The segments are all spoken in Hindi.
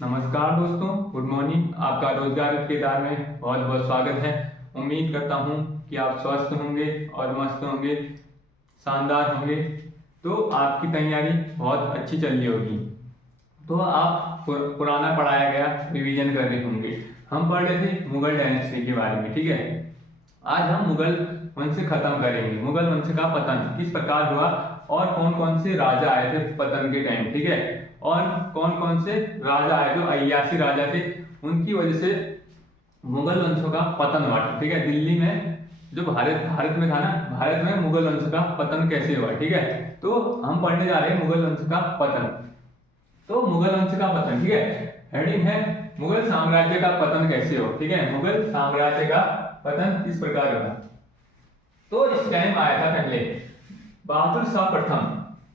नमस्कार दोस्तों, गुड मॉर्निंग। आपका रोजगार केदार में बहुत बहुत स्वागत है। उम्मीद करता हूँ कि आप स्वस्थ होंगे और मस्त होंगे, शानदार होंगे। तो आपकी तैयारी बहुत अच्छी चल रही होगी। तो आप पुराना पढ़ाया गया रिवीजन कर रहे होंगे। हम पढ़ रहे थे मुगल डायनेस्टी के बारे में, ठीक है। आज हम मुगल वंश खत्म करेंगे। मुगल वंश का पतन किस प्रकार हुआ और कौन कौन से राजा आए थे पतन के टाइम, ठीक है। और कौन कौन से राजा आए जो अय्यासी राजा थे, उनकी वजह से मुगल वंशों का पतन हुआ, ठीक है। दिल्ली में जो भारत में था ना, भारत में मुगल वंश का पतन कैसे हुआ, ठीक है। तो हम पढ़ने जा रहे हैं मुगल वंश का पतन। तो मुगल वंश का पतन, ठीक है। हेडिंग है मुगल साम्राज्य का पतन कैसे हो, ठीक है। मुगल साम्राज्य का पतन किस प्रकार हुआ। तो इस टाइम आया था पहले बहादुर शाह प्रथम।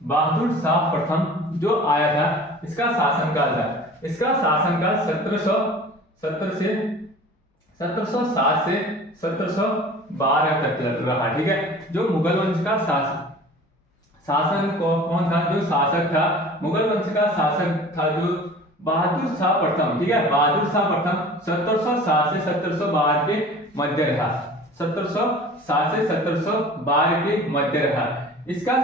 बहादुर शाह प्रथम जो आया था, इसका शासनकाल था। इसका शासनकाल 1770 से 1707 से 1712 तक रहा, ठीक है। जो मुगल वंश का शासन कौन था, जो शासक था मुगल वंश का शासक था जो बहादुर शाह प्रथम, ठीक है। बहादुर शाह प्रथम 1707 से 1712 के मध्य रहा। 1707 से 1712 के मध्य रहा। इसका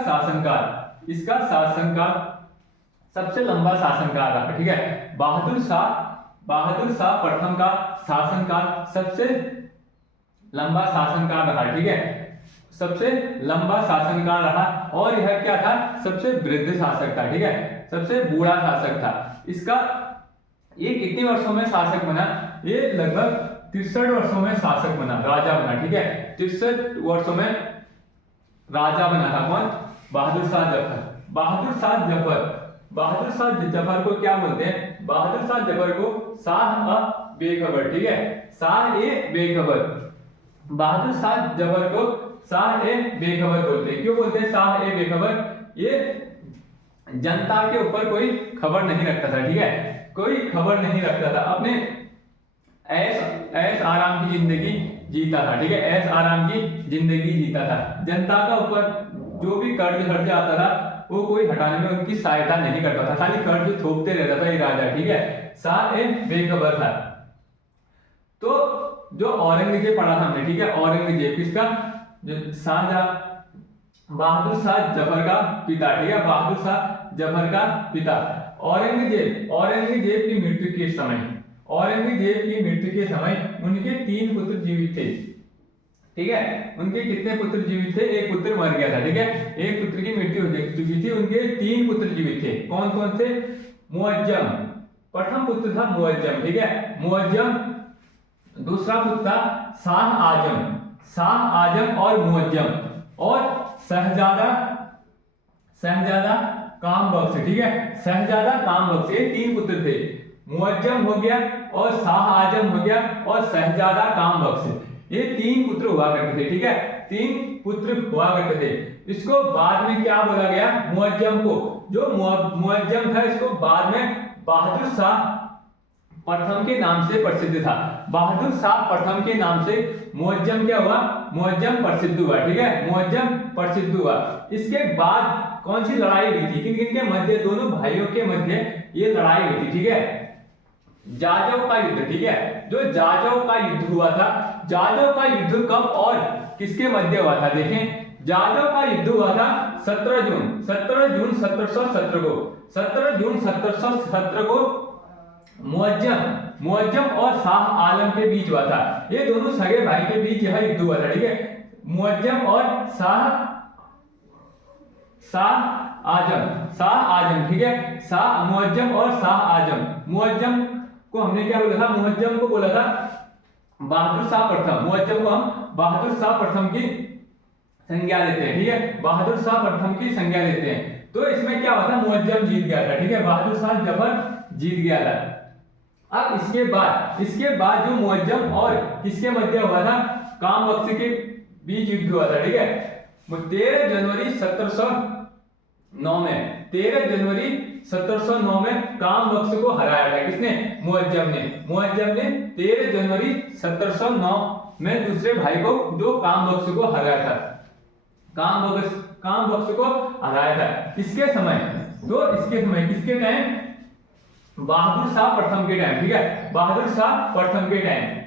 शासनकाल सबसे लंबा शासनकाल रहा, ठीक है। बहादुर शाह प्रथम का शासनकाल सबसे लंबा शासनकाल रहा, ठीक है। सबसे लंबा शासनकाल रहा। और यह क्या था, सबसे वृद्ध शासक था, ठीक है। सबसे बूढ़ा शासक था। इसका ये कितने वर्षों में शासक बना, ये लगभग 63 वर्षों में शासक बना, राजा बना, ठीक है। 63 वर्षों में राजा बना था। कौन? बहादुर शाह जफर। बहादुर शाह जफर को क्या बोलते हैं? बहादुर शाह जफर को शाह बेखबर, ठीक है। शाह ए बेखबर। बहादुर शाह जफर को शाह ए बेखबर बोलते हैं। क्यों बोलते हैं शाह ए बेखबर? ये जनता के ऊपर कोई खबर नहीं रखता था, ठीक है। कोई खबर नहीं रखता था, अपने ऐश आराम की जिंदगी जीता था, ठीक है। ऐश आराम की जिंदगी जीता था। जनता का ऊपर जो भी कर्ज आता था वो कोई हटाने में उनकी सहायता नहीं करता था, खाली कर्ज थोपते रहता था ये राजा, ठीक है। शाह ए बेखबर था। तो जो औरंगजेब पढ़ा था हमने, ठीक है। औरंगजेब किसका? जो शाहजहां बहादुर शाह जफर का पिता, ठीक है। बहादुर शाह जफर का पिता औरंगजेब की मृत्यु के समय उनके 3 पुत्र जीवित थे, ठीक है। उनके कितने पुत्र जीवित थे? एक पुत्र मर गया था, ठीक है। एक पुत्र की मृत्यु हो चुकी थी, उनके 3 पुत्र जीवित थे। कौन कौन से? मुअज्जम, प्रथम पुत्र था मुअज्जम, ठीक है। मुअज्जम। दूसरा पुत्र था शाह आजम और मुअज्जम। और शहजादा कामबख्श, ठीक है। शहजादा कामबख्श, ये 3 पुत्र थे। मुअज्जम हो गया और शाह आजम हो गया और शहजादा कामबख्श, ये 3 पुत्र हुआ करते थे, ठीक है। 3 पुत्र हुआ करते थे। इसको बाद में क्या बोला गया? मुअज्जम को। जो मुअज्जम था, इसको बाद में बहादुर शाह प्रथम के नाम से प्रसिद्ध था। बहादुर शाह प्रथम के नाम से मुअज्जम क्या हुआ? मुअज्जम प्रसिद्ध हुआ, ठीक है। मुअज्जम प्रसिद्ध हुआ। इसके बाद कौन सी लड़ाई हुई थी? किन किन के मध्य? दोनों भाइयों के मध्य ये लड़ाई हुई थी, ठीक है। जाजव का युद्ध, ठीक है। जो जाजव का युद्ध हुआ था, जाजव का युद्ध कब और किसके मध्य हुआ था? देखें, जाजव का युद्ध हुआ था 17 जून 1717 को। 17 जून 1717 को मुअज्जम और शाह आलम के बीच हुआ था। ये दोनों सगे भाई के बीच यह युद्ध हुआ था, ठीक है। मुअज्जम और शाह आजम, ठीक है। मुअज्जम और शाह आजम। मुअज्जम को हमने क्या बोला था? मुअज्जम को बोला था बहादुर शाह प्रथम। मुअज्जम को हम बहादुर शाह प्रथम की संज्ञा देते हैं, ठीक है। बहादुर शाह प्रथम की संज्ञा देते हैं। तो इसमें क्या हुआ था? मुअज्जम जीत गया था, ठीक है। बहादुर शाह जफर जीत गया था। अब इसके बाद जो मुअज्जम और किसके मध्य हुआ था? कामबख्श के बीच युद्ध हुआ था, ठीक है। 13 जनवरी 1709 में 1709 में कामबख्श को हराया था। किसने? मुअज्जम ने 13 जनवरी 1709 में दूसरे भाई को, जो कामबख्श को हराया था, कामबख्श को हराया था। किसके समय? तो इसके समय किसके टाइम? बहादुर शाह प्रथम के टाइम, ठीक है, बहादुर शाह प्रथम के टाइम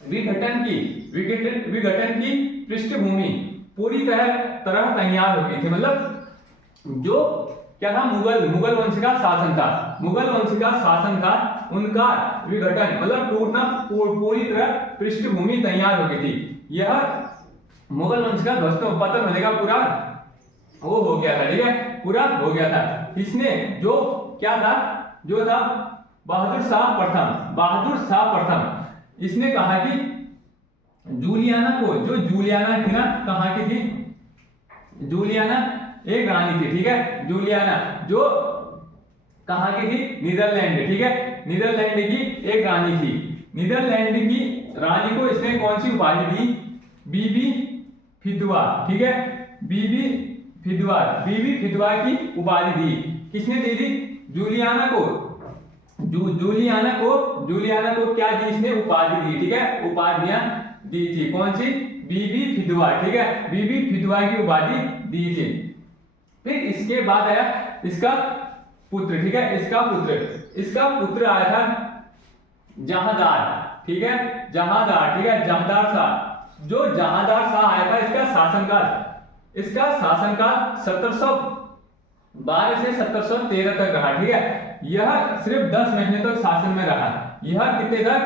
विघटन की पृष्ठभूमि पूरी तरह तैयार हो गई थी। मतलब जो क्या था, मुगल वंश का शासन था, मुगल वंश का शासन था, उनका विघटन मतलब टूटना पूरी तरह पृष्ठभूमि तैयार हो गई थी। यह मुगल वंश का ध्वस्त पतन होने का पूरा वो हो गया था, ठीक है, पूरा हो गया था। इसने जो क्या था, जो था बहादुर शाह प्रथम, इसने कहा कि जूलियाना को, जो जूलियाना थी ना, कहाँ की थी, जूलियाना एक रानी थी, ठीक है, जूलियाना जो कहाँ की थी, नीदरलैंड, ठीक है, नीदरलैंड की एक रानी थी। नीदरलैंड की रानी को इसने कौन सी उपाधि दी, बीबी फिदवा, ठीक है, बीबी फिदवा की उपाधि दी। किसने दी थी, जूलियाना को, जूलियाना को क्या दी इसने, उपाधि दी, ठीक है, उपाधियां दी थी। कौन सी, बीबी फिदवा, ठीक है, बीबी फिदवा की उपाधि दी थी। फिर इसके बाद आया इसका पुत्र, ठीक है, इसका पुत्र आया था जहांदार, ठीक है, जहांदार, ठीक है, जहांदार शाह। जो जहांदार शाह आया था, इसका शासनकाल 1712 से 1713 तक रहा, ठीक है। यह सिर्फ 10 महीने तक शासन में रहा। यह कितने तक,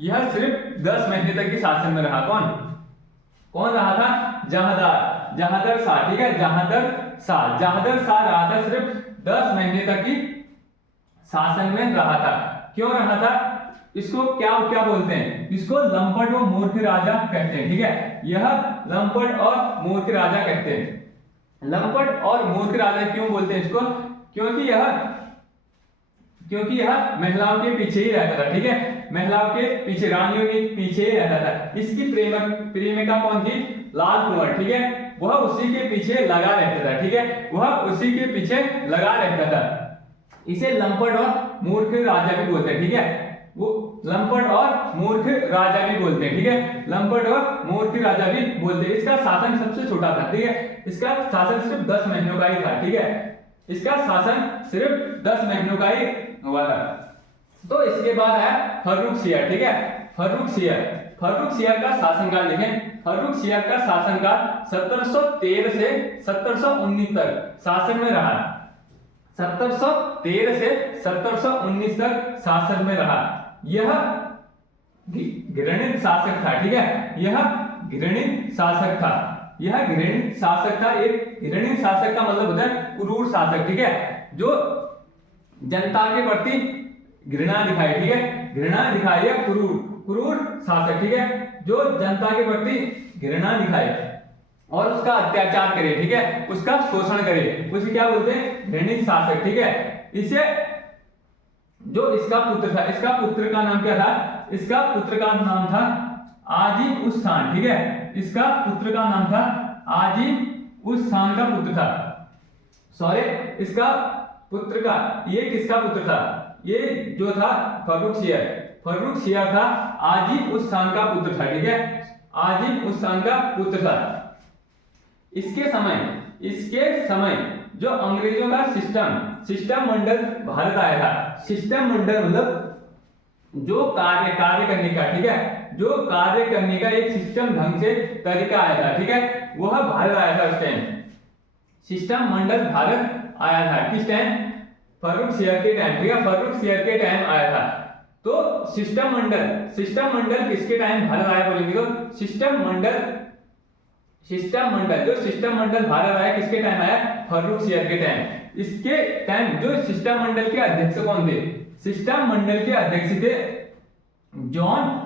यह सिर्फ 10 महीने तक की शासन में रहा। कौन रहा था, जहांदार शाह, ठीक है, जहांदार शाह रहा था, सिर्फ 10 महीने तक की शासन में रहा था। क्यों रहा था, इसको क्या बोलते हैं, इसको लंपट व मूर्ख राजा कहते हैं, ठीक है, यह लंपट और मूर्ख राजा कहते हैं। लंपट और मूर्ख राजा क्यों बोलते हैं इसको, क्योंकि यह महिलाओं के पीछे ही रहता था, ठीक है, महिलाओं के पीछे, रानियों के पीछे ही रहता था। इसकी प्रेमिका कौन थी, लाल कुंवर, ठीक है, वह उसी के पीछे लगा रहता था, ठीक है, वह उसी के पीछे लगा रहता था। इसे लंपट और मूर्ख राजा भी बोलते हैं, ठीक है, वो लंपट और मूर्ख राजा भी बोलते हैं, ठीक है, लंपट और मूर्ख राजा भी बोलते हैं। इसका शासन सबसे छोटा था, ठीक है, इसका शासन सिर्फ 10 महीनों का ही था, ठीक है, इसका शासन सिर्फ 10 महीनों का ही हुआ था। तो इसके बाद आया फर्रुखसियर, ठीक है, फर्रुखसियर का शासनकाल देखें। फर्रुखसियर का शासनकाल 1713 से 1719 तक शासन में रहा। 1713 से 1719 तक शासन में रहा। यह घृणित शासक था, ठीक है, यह घृणित शासक था, यह घृणित शासक था। एक घृणित शासक का मतलब होता है क्रूर शासक, ठीक है, जो जनता के प्रति घृणा दिखाए, ठीक है, घृणा दिखाए, या क्रूर शासक, ठीक है, जो जनता के प्रति घृणा दिखाए और उसका अत्याचार करे, ठीक है, उसका शोषण करे, उसे क्या बोलते हैं, घृणित शासक, ठीक है। इसे जो इसका पुत्र था, इसका पुत्र का नाम क्या था, इसका पुत्र का नाम था आजिम उस खान, ठीक है, इसका पुत्र का नाम था आजिम उस खान का पुत्र था, सॉरी, इसका पुत्र का, ये किसका पुत्र था, ये जो था फर्रुखसियर था, आजिम उस खान का पुत्र था, ठीक है, आजिम उस खान का पुत्र था। इसके समय जो अंग्रेजों का सिस्टम मंडल भारत आया था। सिस्टम मंडल मतलब जो कार्य करने का, ठीक है, जो कार्य करने का एक सिस्टम ढंग से तरीका आया था, ठीक है, वह भारत आया था। उस टाइम सिस्टम मंडल भारत आया था, किस टाइम, फर्रुखसियर के टाइम, ठीक है, फर्रुखसियर के टाइम आया था। तो सिस्टम मंडल किसके टाइम भारत आया बोलेंगे तो सिस्टम मंडल जो सिस्टम मंडल भारत आया किसके टाइम आया, फर्रुखसियर के टाइम। इसके टाइम जो सिस्टम मंडल के अध्यक्ष कौन थे, सिस्टम मंडल के अध्यक्ष थे जॉन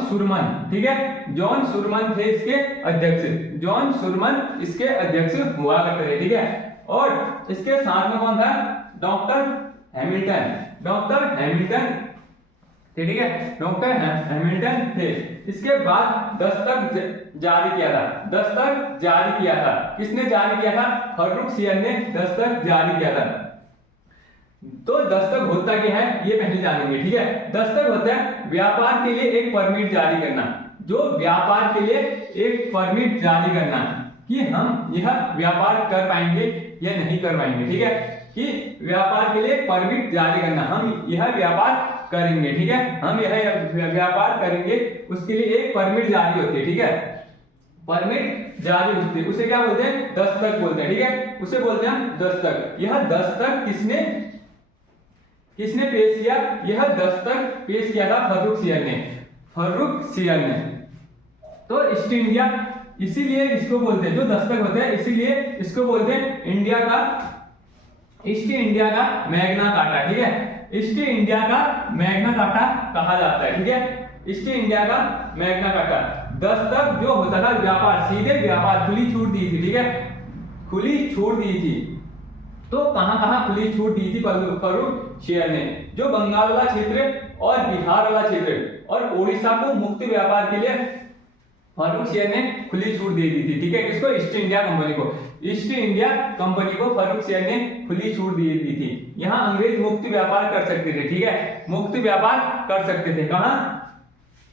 सुरमन, ठीक है, जॉन सुरमन थे इसके अध्यक्ष, जॉन सुरमन इसके अध्यक्ष हुआ करते थे, ठीक है। और इसके साथ में कौन था, डॉक्टर हैमिल्टन, ठीक है, डॉक्टर हैमिल्टन थे। इसके बाद दस्तक जारी किया था, किसने जारी किया था, फर्रुखसियर ने दस्तक जारी किया था। तो दस्तक होता क्या है ये पहले जानेंगे, ठीक है। दस्तक होता है व्यापार के लिए एक परमिट जारी करना, जो व्यापार के लिए एक परमिट जारी करना कि हम यह व्यापार कर पाएंगे या नहीं कर पाएंगे, ठीक है। कि व्यापार के लिए परमिट जारी करना, हम यह व्यापार करेंगे, ठीक है, हम यह व्यापार करेंगे, उसके लिए एक परमिट जारी होती है, ठीक है, परमिट जारी होती है, उसे क्या बोलते हैं, दस्तक बोलते हैं, ठीक है, उसे बोलते हैं हम दस्तक। यह दस्तक किसने पेश किया, यह दस्तक पेश किया था फर्रुखसियर ने, फर्रुखसियर ने। तो ईस्ट इंडिया, इसीलिए इसको बोलते हैं, जो दस्तक होते हैं इसीलिए इसको बोलते हैं इंडिया का, ईस्ट इंडिया का मैग्ना कार्टा, ठीक है, ईस्ट इंडिया का मैग्ना कार्टा कहा जाता है, ठीक है, ईस्ट इंडिया का मैग्ना कार्टा। दस्तक जो होता था व्यापार, सीधे व्यापार, खुली छूट दी थी, ठीक है, खुली छूट दी थी। तो कहां खुली छूट दी थी फर्रुखसियर ने, जो बंगाल वाला क्षेत्र और बिहार वाला क्षेत्र और ओडिशा को मुक्त व्यापार के लिए फर्रुखसियर ने खुली छूट दे दी थी, ठीक है, किसको, ईस्ट इंडिया कंपनी को, ईस्ट इंडिया कंपनी को फर्रुखसियर ने खुली छूट दे दी थी। यहाँ अंग्रेज मुक्त व्यापार कर सकते थे, ठीक है, मुक्त व्यापार कर सकते थे, कहां,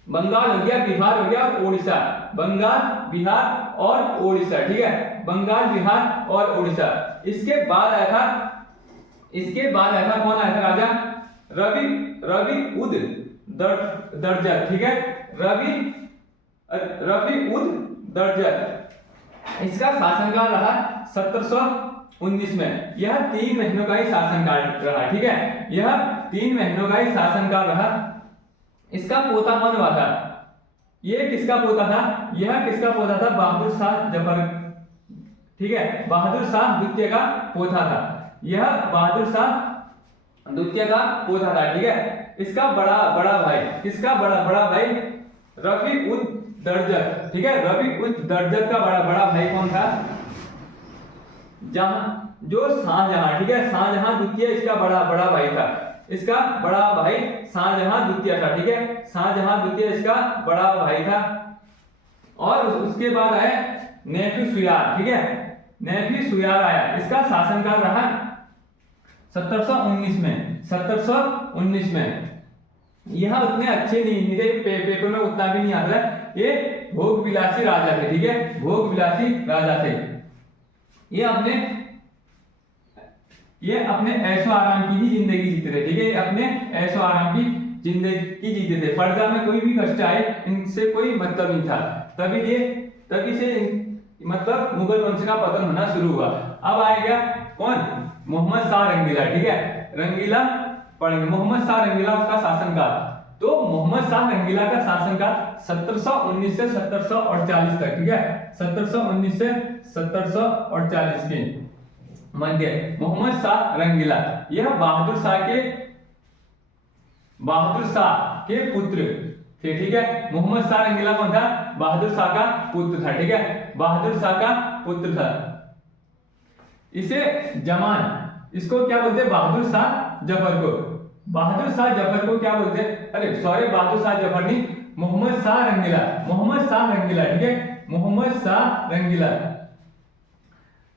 बंगाल हो गया, बिहार हो गया और ओडिशा, बंगाल, बिहार और ओडिशा, ठीक है, बंगाल, बिहार और ओडिशा। इसके बाद आया था कौन आया था, राजा रवि उद दर्जत, ठीक है, रवि उद दर्जत। इसका शासनकाल रहा 1719 में, यह 3 महीनों का ही शासनकाल रहा, ठीक है, यह 3 महीनों का ही शासनकाल रहा। इसका पोता कौन हुआ था, ये किसका पोता था, यह किसका पोता था, बहादुर शाह जफर, ठीक है, बहादुर शाह द्वितीय का पोता था, यह बहादुर शाह द्वितीय का पोता था, ठीक है। इसका बड़ा भाई, किसका बड़ा भाई, रवि उद दर्जत, ठीक है, रवि उद दर्जत का बड़ा भाई कौन था, जो शाहजहां, ठीक है, शाहजहां द्वितीय इसका बड़ा भाई था, इसका बड़ा भाई शाहजहां द्वितीय था, ठीक है, शाहजहां द्वितीय इसका बड़ा भाई था। और उसके बाद आए नेफी सुयार, ठीक है, नेफी सुयार आया, इसका शासनकाल रहा 1719 में। यह उतने अच्छे नहीं थे, पेपर में उतना भी नहीं आता है, ये भोग विलासी राजा थे, ठीक है, भोग विलासी राजा थे। ये अपने ऐशो आराम की ही जिंदगी जीते थे, ठीक है, अपने ऐशो आराम की जिंदगी जीते थे, प्रजा में कोई भी कष्ट आए इनसे कोई मतलब नहीं था। तभी से मतलब मुगल वंश का पतन होना शुरू हुआ। अब आएगा कौन, मोहम्मद शाह रंगीला, ठीक है, रंगीला पढ़ेंगे, मोहम्मद शाह रंगीला, उसका शासनकाल। तो मोहम्मद शाह रंगीला का शासनकाल 1719 से 1748 तक, ठीक है, 1719 से 1748 के मध्य मोहम्मद शाह रंगीला, यह बहादुर शाह के पुत्र थे, ठीक है, मोहम्मद शाह रंगीला कौन था, बहादुर शाह का पुत्र था, ठीक है, बहादुर शाह का पुत्र था। इसे जमान, इसको क्या बोलते हैं, बहादुर शाह जफर को, बहादुर शाह जफर को क्या बोलते हैं, अरे सॉरी, बहादुर शाह जफर नहीं, मोहम्मद शाह रंगीला, ठीक है, मोहम्मद शाह रंगीला,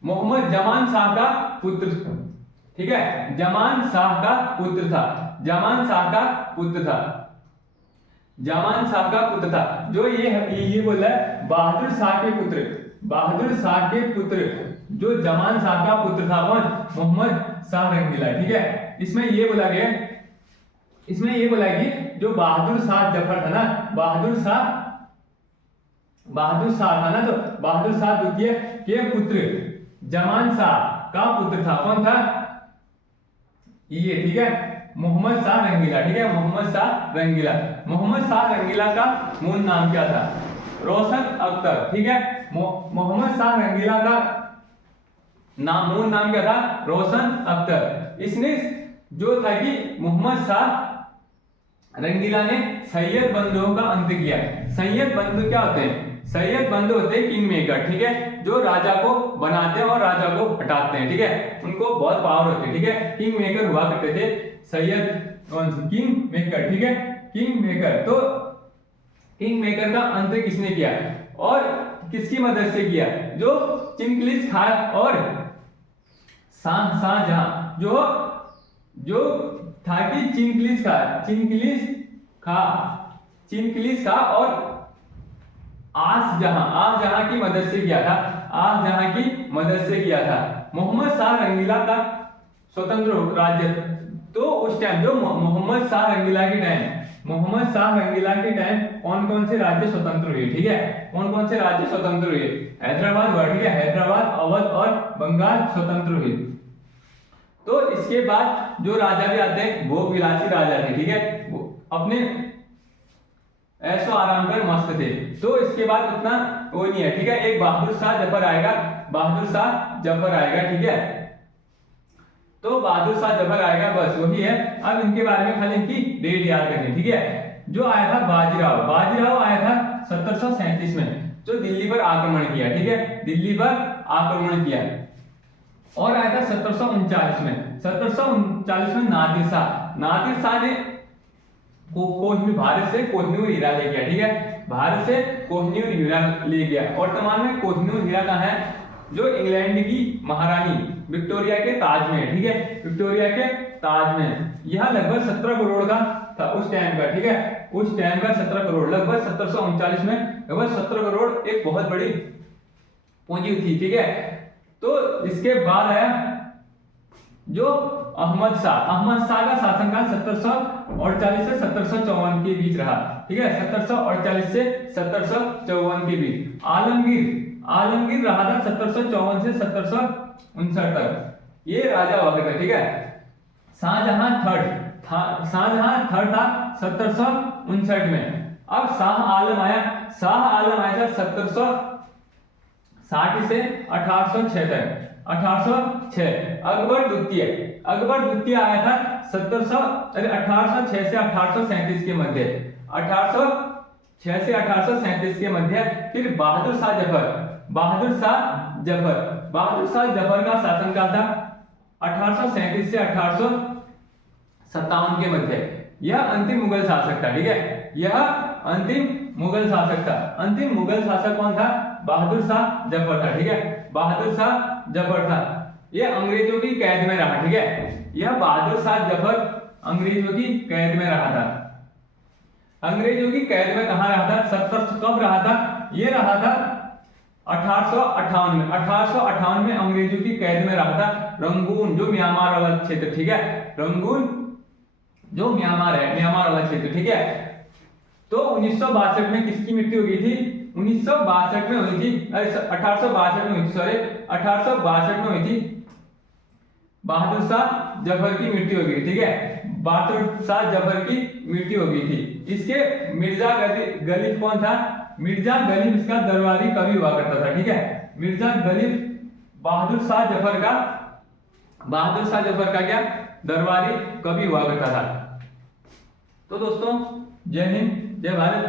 मोहम्मद जमान शाह का पुत्र, ठीक है, जमान शाह का पुत्र था, जो ये बोला है बहादुर शाह के पुत्र, जो जमान शाह का पुत्र था कौन, मोहम्मद शाह रंगीला, ठीक है। इसमें ये बोला कि जो बहादुर शाह जफर था ना, बहादुर शाह था ना, तो बहादुर शाह द्वितीय के पुत्र जमान शाह का पुत्र था, कौन था ये, ठीक है, मोहम्मद शाह रंगीला, ठीक है, मोहम्मद शाह रंगीला का मूल नाम क्या था, रोशन अख्तर, ठीक है, मोहम्मद शाह रंगीला का मूल नाम क्या था, रोशन अख्तर। इसने जो था कि मोहम्मद शाह रंगीला ने सैयद बंधुओं का अंत किया। सैयद बंधु क्या होते हैं, सैयद बंधु होते हैं किंग मेकर, ठीक है, जो राजा को बनाते हैं और राजा को हटाते हैं, ठीक है, उनको बहुत पावर होती है, ठीक है, किंग मेकर हुआ करते थे सैयद, किंग मेकर, ठीक है, किंग मेकर। तो किंग मेकर का अंत किसने किया और किसकी मदद से किया, जो चिंगलिस खान और शाहजहां, जो था कि चिंगलिस खा और आसजहां की मदद से किया था, मोहम्मद शाह रंगीला का स्वतंत्र राज्य, तो उस टाइम जो मोहम्मद शाह रंगीला के टाइम, मोहम्मद शाह रंगीला के टाइम कौन कौन से राज्य स्वतंत्र हुए, ठीक है, कौन कौन से राज्य स्वतंत्र हुए, हैदराबाद हुआ, ठीक है, हैदराबाद, अवध और बंगाल स्वतंत्र हुए। तो इसके बाद जो राजा भी आते हैं वो विलासी राजा थे, ठीक है, वो अपने ऐशो आराम पर मस्त थे। तो इसके बाद उतना वो नहीं है, ठीक है, एक बहादुर शाह जफर आएगा, बहादुर शाह जफर आएगा, ठीक है, तो बहादुर शाह जफर आएगा, बस वही है। अब इनके बारे में खाली इनकी डेट याद करनी, ठीक है। जो आया था बाजीराव, बाजीराव आया था 1737 में, जो दिल्ली पर आक्रमण किया, ठीक है, दिल्ली पर आक्रमण किया। और आया था 1739 में, 1739 में नादिर शाह, नादिर शाह ने भारत से कोहिनूर हीरा ले गया, ठीक है, भारत से कोहिनूर हीरा ले गया। वर्तमान में कोहिनूर हीरा कहाँ है, जो इंग्लैंड की महारानी विक्टोरिया के ताज में है, ठीक है, विक्टोरिया के ताज में। यह लगभग 17 करोड़ का था उस टाइम का, ठीक है, उस टाइम का 17 करोड़, लगभग 1739 में लगभग 17 करोड़ एक बहुत बड़ी पूंजी थी, ठीक है। तो इसके बाद आया जो अहमद शाह, अहमद शाह का शासनकाल 1748 से 1754 के बीच रहा, ठीक है, 1748 से 1754 के बीच। आलमगीर, आलमगीर रहा था 1754 से 1759 तक, ये राजा हुआ करता, ठीक है। शाहजहां थर्ड था, शाहजहां थर्ड था 1759 में। अब शाह आलम आया, शाह आलम आया था 1760 से 1806 तक, 1806। अकबर द्वितीय, अकबर द्वितीय आया था 1806 से 1837 के मध्य, 1806 से 1837 के मध्य। फिर बहादुर शाह जफर, बहादुर शाह जफर, बहादुर शाह जफर का शासनकाल था 1837 से 1857 के मध्य। यह अंतिम मुगल शासक था, ठीक है, यह अंतिम मुगल शासक था। अंतिम मुगल शासक कौन था, बहादुर शाह जफर था, ठीक है, बहादुर शाह जफर था। यह अंग्रेजों की कैद में रहा, ठीक है, यह बहादुर शाह जफर अंग्रेजों की कैद में रहा था। अंग्रेजों की कैद में कहां रहा था, 70 कब रहा था, ये रहा था 1858 में, 1858 में अंग्रेजों की कैद में रहा था रंगून, जो म्यांमार वाला क्षेत्र, ठीक है, रंगून जो म्यांमार है, म्यांमार वाला क्षेत्र, ठीक है। तो 1962 में किसकी मृत्यु हो गई थी, 1962 में हुई थी, 1862 में हुई थी, सॉरी 1862 में हुई थी, बहादुर शाह जफर की मृत्यु हो गई, ठीक है, बहादुर शाह जफर की मृत्यु हो गई थी। इसके मिर्जा गलिब कौन था, मिर्जा गलिब इसका दरबारी कवि हुआ करता था, ठीक है, मिर्जा गलिब बहादुर शाह जफर का, बहादुर शाह जफर का क्या दरबारी कवि हुआ करता था। तो दोस्तों जय हिंद, जय भारत।